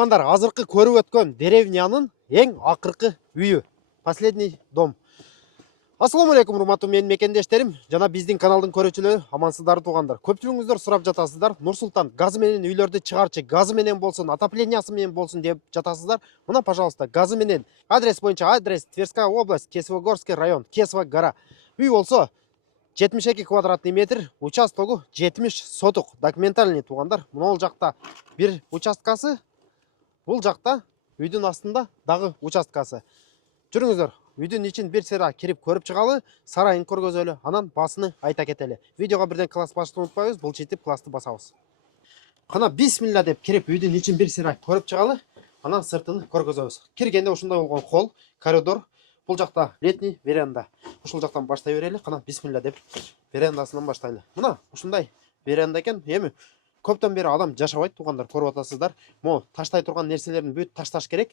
Туғандар, азырқы көріп өткен деревняның ең ақырқы үйі. Последний дом. Ассаламу алейкум, урматтуу менин мекендештерим жана биздин каналдын көрүүчүлөрү, амансыздар туғандар. Көпчүлүгүңүздөр сурап жатасыздар. Нур-Султан газы менен үйлөрдү чыгарчы, газы менен болсун, отоплениясы менен болсун деп жатасыздар. Мына, пожалуйста, газы менен. Адрес боюнча адрес: Тверская область, Кесовогорский район, Кесова гора. Үй болсо 72 квадратный метр, участогу 70 соток. Документальный туғандар. Мына жакта бир участкасы, бул жакта үйдүн астында дагы участкасы. Жүрүңүздөр, үйдүн ичин бир сыйра кирип көрүп чыгалы, сарайын көргөзөлү, анан басыны айта кетели. Видеого бирден класс басышты унутпайбыз, бул читип классты басабыз. Кана бисмилла деп кирип үйдүн ичин бир сыйра көрүп чыгалы, анан сыртын көргөзөбүз. Киргенде ушундай болгон холл, коридор, бул жакта летний веранда. Ушул жактан баштай берели. Кана бисмилла деп верандасынан баштайлы. Мына ушундай веранда экен. Эми көптөн бери адам жашабайт тугандар, көрүп атасыздар. Мо таштай турган нерселерин бүт ташташ керек.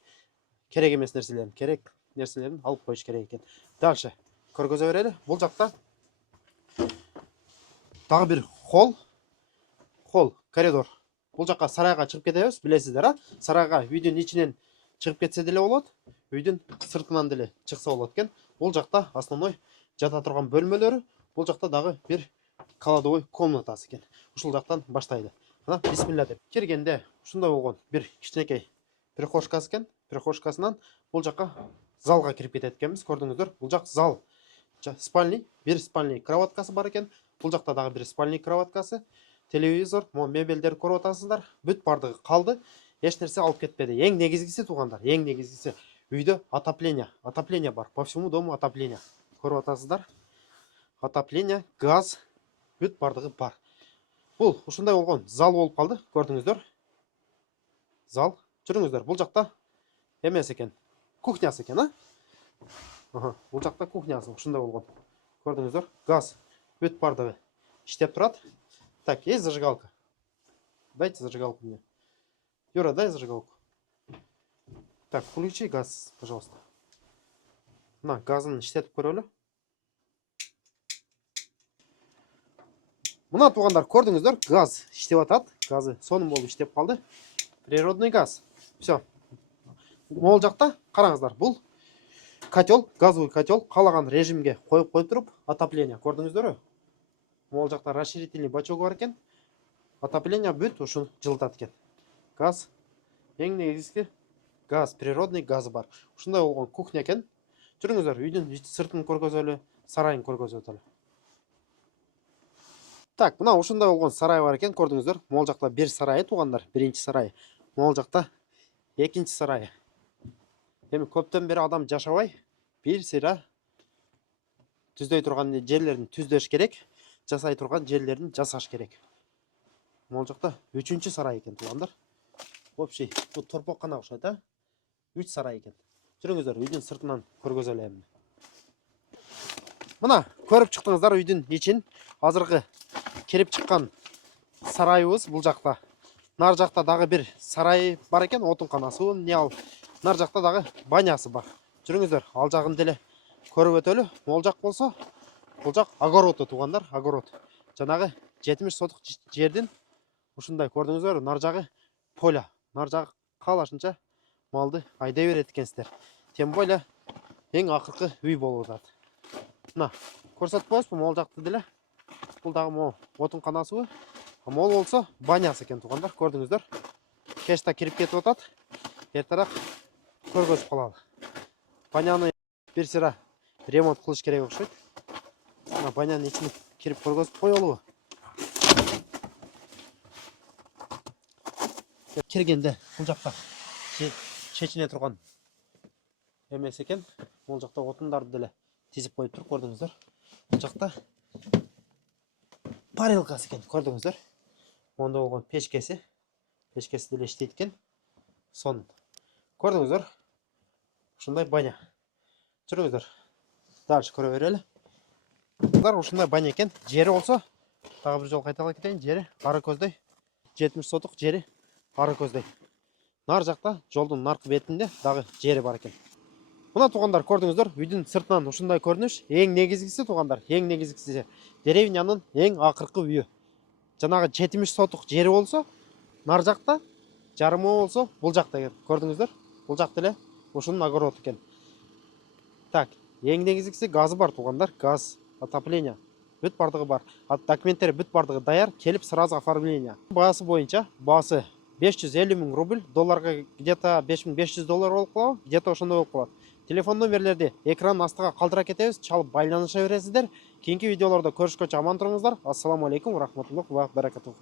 Керек эмес нерселерин, керек нерселерин алып коюш керек экен. Дальше көргөзө берели. Бул жакта дагы бир холл, коридор. Бул жакка сарайга чыгып кетебиз, билесиздер, а? Сарайга үйдүн ичинен чыгып кетсе деле болот, үйдүн сыртынан деле чыкса болот экен. Бул жакта основной жата турган бөлмөлөрү, бул жакта дагы бир кладовой комнатасы экен. Ушул жактан баштайлы. Мына бисмилла деп киргенде ушундай болгон бир кичинекей прихожкасы экен. Прихожкасынан бул жакка залга кирип кетет экенбиз. Көрдүңүздөр, бул жак зал. Спальный, бир спальный кроваткасы бар экен. Бул жакта дагы бир спальный кроваткасы, телевизор, мебелдер көрүп атасыздар. Бүт бардыгы калды. Эч нерсе алып кетпеди. Эң негизгиси тугандар, эң негизгиси үйдө отопление бар. По всему дому отопление. Көрүп атасыздар. Отопление, газ, бүт бардыгы бар. Бул ушундай болгон зал болуп калды. Көрдүңүздөр. Зал. Жүрүңүздөр, бул жакта эмес экен. Кухнясы экен, а? Бул жакта кухнясы ушундай болгон. Көрдүңүздөр, газ бүт бардыгы иштеп турат. Так, есть зажигалка? Дайте зажигалку мне. Юра, дай зажигалку. Так, включи газ, пожалуйста. Мына газын иштетип көрөлү. Мына тугандар, көрдүңүздөр, газ иштеп атат. Газы сонун болуп иштеп калды. Природный газ. Все. Мол жакта караңыздар, бул котел, газовый котел, каалаган режимге коюп туруп, отопление. Көрдүңүздөрбү? Мол жакта расширительный бачок бар экен. Отопление бүт ушун жылытат экен. Газ, эң негизги газ, природный газы бар. Ушундай болгон кухня экен. Жүрүңүздөр, үйдүн сыртын көргөзөлү, сарайын көргөзөлү. Так, мына ушундай болгон сарай бар экен, көрдүңүздөр. Мол жакта бир сарайы тугандар, биринчи сарай. Мол жакта экинчи сарай. Эми көптөн бери адам жашабай, бир сыйра түздөй турган жерлерин түздөш керек, жасай турган жерлерин жасаш керек. Мол жакта 3-чү сарай экен тугандар. Общий, бул торпоккана окшойт, а? 3 сарай экен. Жүрүңүздөр, үйдүн сыртынан көргөзөлү эми. Мына көрүп чыктыңыздар үйдүн ичин. Азыркы кирип чыккан сарайыбыз бул жакта. Нар жакта дагы бир сарай бар экен, отунканасы, не ал. Нар жакта дагы банясы бар. Жүрүңүздөр, ал жагын деле көрүп өтөлү. Мол жак болсо, бул жак огород тугандар, огород. Жанагы 70 соток жердин ушундай, көрдүңүздөр, нар жагы поля. Нар жагы каалашынча малды айдай берет экенсиздер. Тем более эң акыркы үй болуп атат. Мына көрсөтүп коебузбу мол жакты деле. Бул дагы мо отунканасы. Мол болсо банясы экен тугандар, көрдүңүздөр. Кешта кирип кетип атат. Эртераак көргөзүп калалы. Баняны бир сыйра ремонт кылыш керек окшойт. Мына банянын ичине кирип көргөзүп коелубу? Киргенде бул жакта чечине турган эмес экен. Бул жакта отундарды деле тизип коюп туруп, көрдүңүздөр. Бул жакта парилкасы экен, көрдүңүздөр. Монда болгон печкеси деле иштейт экен. Сонун. Көрдүңүздөр. Ушундай баня. Жүрүңүздөр. Дальше көрө берели. Булар ушундай баня экен. Жери болсо, дагы бир жол кайталап кетейин. Жери ары көздөй. 70 соток жери ары көздөй. Нар жакта жолдун наркы бетинде дагы жери бар экен. Мына тугандар, көрдүңүздөр, үйдүн сыртынан ушундай көрүнүш. Эң негизгиси тугандар, эң негизгиси деревнянын эң акыркы үйү. Жанагы 70 соток жери болсо, нар жакта жарым мың болса бұл жақта екен. Көрдіңіздер? Бұл жақта эле ушунун огород екен. Так, ең негізгісі газы бар туғандар, газ, отопление. Бүт бардығы бар. Документтері бүт бардығы даяр, келіп сразу оформление. Бағасы бойынша, бағасы 550 000 рубль, долларға где-то 5500 доллар болып қалады, где-то ошондой болып қалады. Телефон номерлерді экран астыға қалдыра кетебиз, чалып байланыша бересиздер. Кейинки видеоларда көрүшкөнчө аман туруңуздар. Ассаламу алейкум, рахматуллах ва баракатуху.